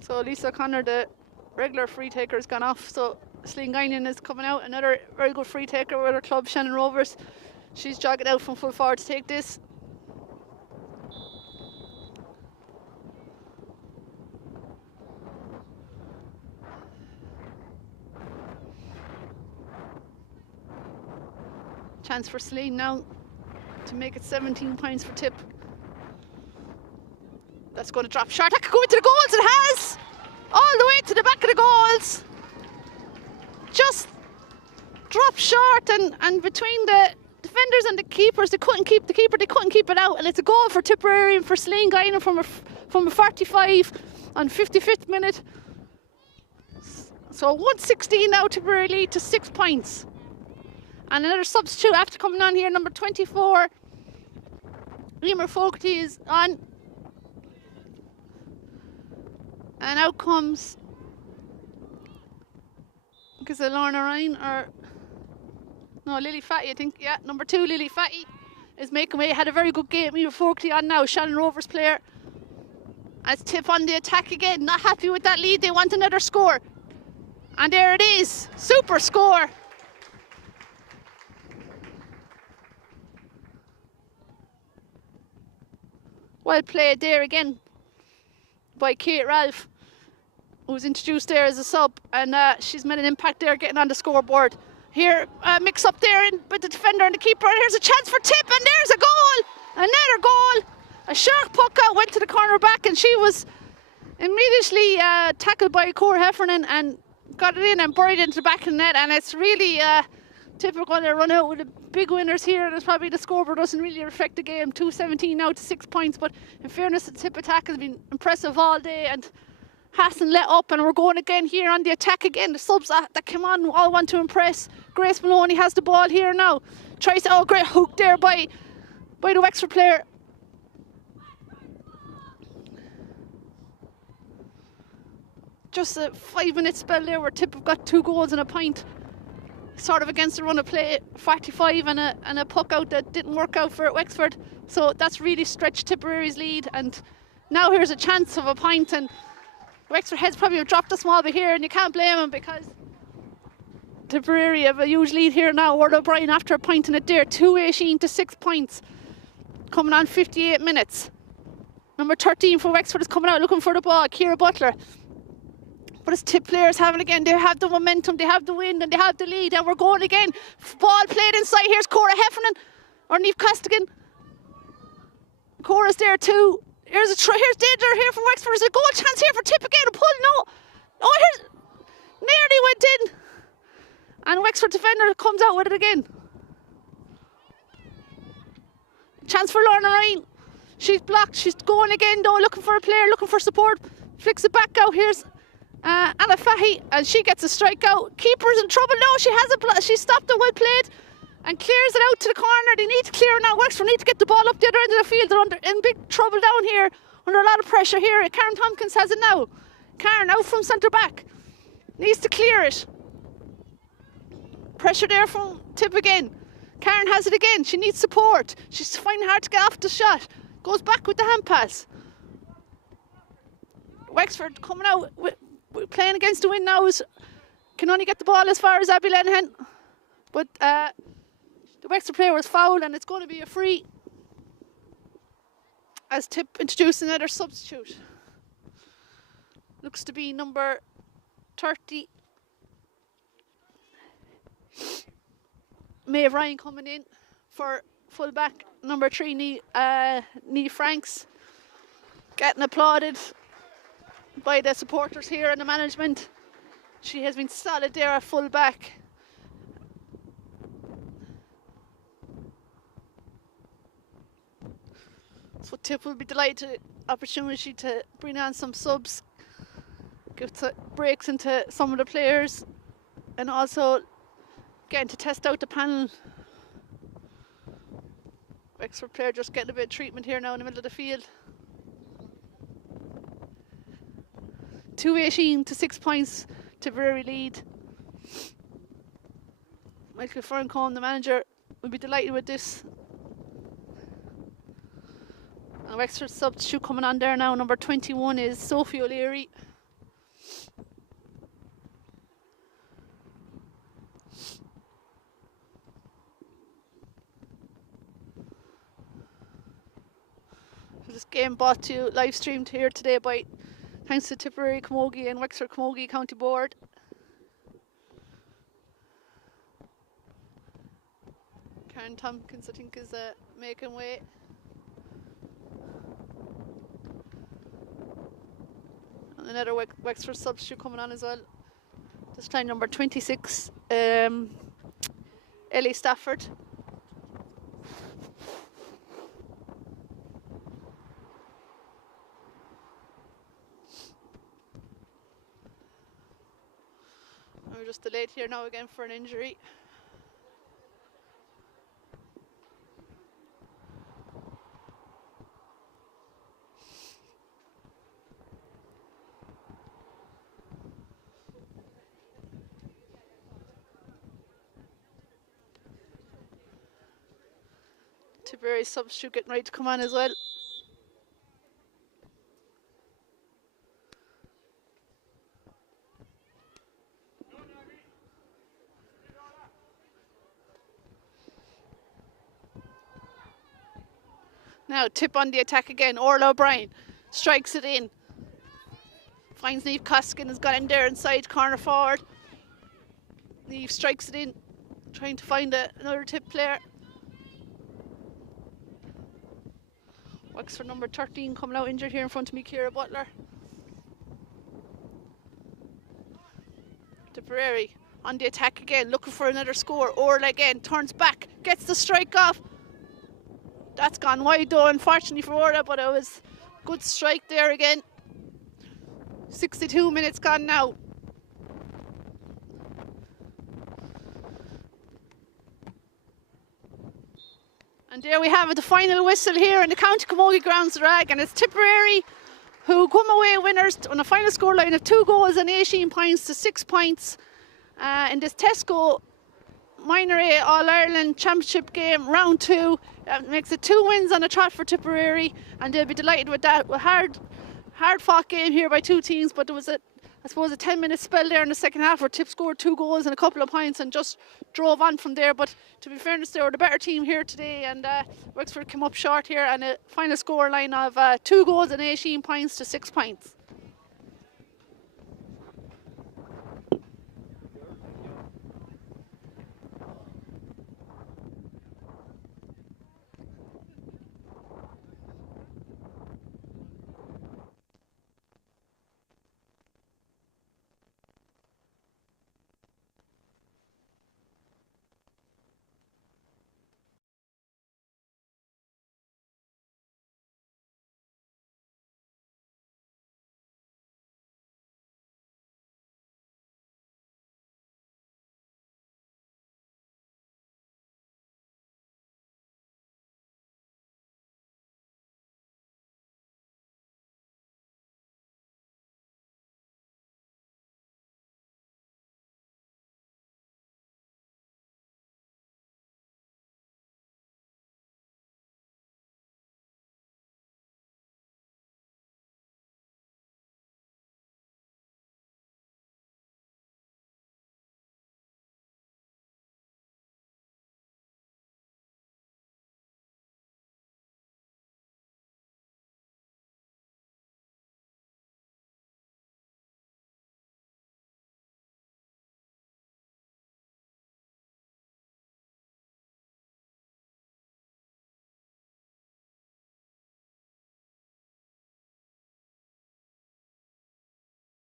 So Lisa O'Connor, the regular free taker, has gone off. So Celine Guinan is coming out, another very good free taker with her club, Shannon Rovers. She's jogging out from full forward to take this. Chance for Celine now to make it 17 points for Tip. That's going to drop short. That could go into the goals. It has! All the way to the back of the goals. Just dropped short, and between the defenders and the keepers, they couldn't keep the keeper, they couldn't keep it out. And it's a goal for Tipperary and for Celine Guinan from a 45 on 55th minute. So 116 now, Tipperary lead to 6 points. And another substitute after coming on here, number 24, Emer Fogarty is on. And out comes, is it Lorna Ryan or no, Lily Fatty, I think. Yeah, number 2, Lily Fatty is making way. Had a very good game. Emer Fogarty on now, Shannon Rovers player. As Tip on the attack again, not happy with that lead. They want another score. And there it is, super score. Well played there again by Kate Ralph, who was introduced there as a sub, and she's made an impact there getting on the scoreboard. Here, mix up there with the defender and the keeper, and here's a chance for Tip, and there's a goal! Another goal! A sharp puck out, went to the corner back, and she was immediately tackled by Cora Heffernan and got it in and buried into the back of the net, and it's really Tip are going to run out with the big winners here, and it's probably the scoreboard doesn't really reflect the game. 2:17 now to 6 points, but in fairness, the Tip attack has been impressive all day and hasn't let up, and we're going again here on the attack again. The subs that came on all want to impress. Grace Maloney has the ball here now. Tries to, great hook there by the Wexford player. Just a 5-minute spell there where Tip have got 2 goals and a point. Sort of against the run of play, 45 and a puck out that didn't work out for Wexford. So that's really stretched Tipperary's lead, and now here's a chance of a point, and Wexford heads probably have dropped a small bit here, and you can't blame them because Tipperary have a huge lead here now. Ward O'Brien after a point in it there, 2:18 to 6 points, coming on 58 minutes. Number 13 for Wexford is coming out looking for the ball, Ciara Butler. But as Tip players have it again, they have the momentum, they have the wind, and they have the lead, and we're going again. Ball played inside. Here's Cora Heffernan or Niamh Costigan. Cora's there too. Here's danger here for Wexford. There's a goal chance here for Tip again. A pull, no. Oh, here's nearly went in, and Wexford defender comes out with it again. Chance for Lorna Ryan. She's blocked. She's going again though, looking for a player, looking for support. Flicks it back out. Here's Anna Fahy, and she gets a strikeout. Keeper's in trouble. No, she stopped it, well played, and clears it out to the corner. They need to clear it now. Wexford need to get the ball up the other end of the field. They're in big trouble down here, under a lot of pressure here. Karen Tompkins has it now. Karen out from centre back, needs to clear it. Pressure there from Tip again. Karen has it again. She needs support. She's finding it hard to get off the shot. Goes back with the hand pass. Wexford coming out playing against the wind now, can only get the ball as far as Abby Lenihan, but the Wexford player was fouled, and it's going to be a free as Tip introduced another substitute. Looks to be number 30, Maeve Ryan, coming in for full back. Number 3, Nee Franks, getting applauded by the supporters here and the management. She has been solid there at full back. So Tip will be delighted opportunity to bring on some subs, give breaks into some of the players, and also getting to test out the panel. Wexford player just getting a bit of treatment here now in the middle of the field. 2:18 to 6 points, Tipperary lead. Michael Ferncombe, the manager, will be delighted with this. And Wexford substitute coming on there now. Number 21 is Sophie O'Leary. This game brought to you, live streamed here today by thanks to Tipperary Camogie and Wexford Camogie County Board. Karen Tompkins, I think, is making way. And another Wexford substitute coming on as well. This time number 26, Ellie Stafford. We're just delayed here now again for an injury. Tipperary substitute getting ready to come on as well. Now Tip on the attack again. Orla O'Brien strikes it in. Finds Niamh Coskin, has got in there inside corner forward. Niamh strikes it in, trying to find another Tip player. Wexford number 13 coming out injured here in front of me, Ciara Butler. Tipperary on the attack again, looking for another score. Orla again turns back, gets the strike off. That's gone wide though, unfortunately for Orla, but it was a good strike there again. 62 minutes gone now. And there we have it, the final whistle here in the County Camogie grounds, Rag, and it's Tipperary who come away winners on a final scoreline of 2 goals and 18 points to 6 points in this Tesco Minor A All-Ireland Championship game, round 2. That makes it 2 wins on a trot for Tipperary, and they'll be delighted with that. A hard-fought game here by 2 teams, but there was a 10-minute spell there in the second half where Tip scored 2 goals and a couple of points and just drove on from there. But to be fairness, they were the better team here today, and Wexford came up short here, and a final score line of 2 goals and 18 points to 6 points.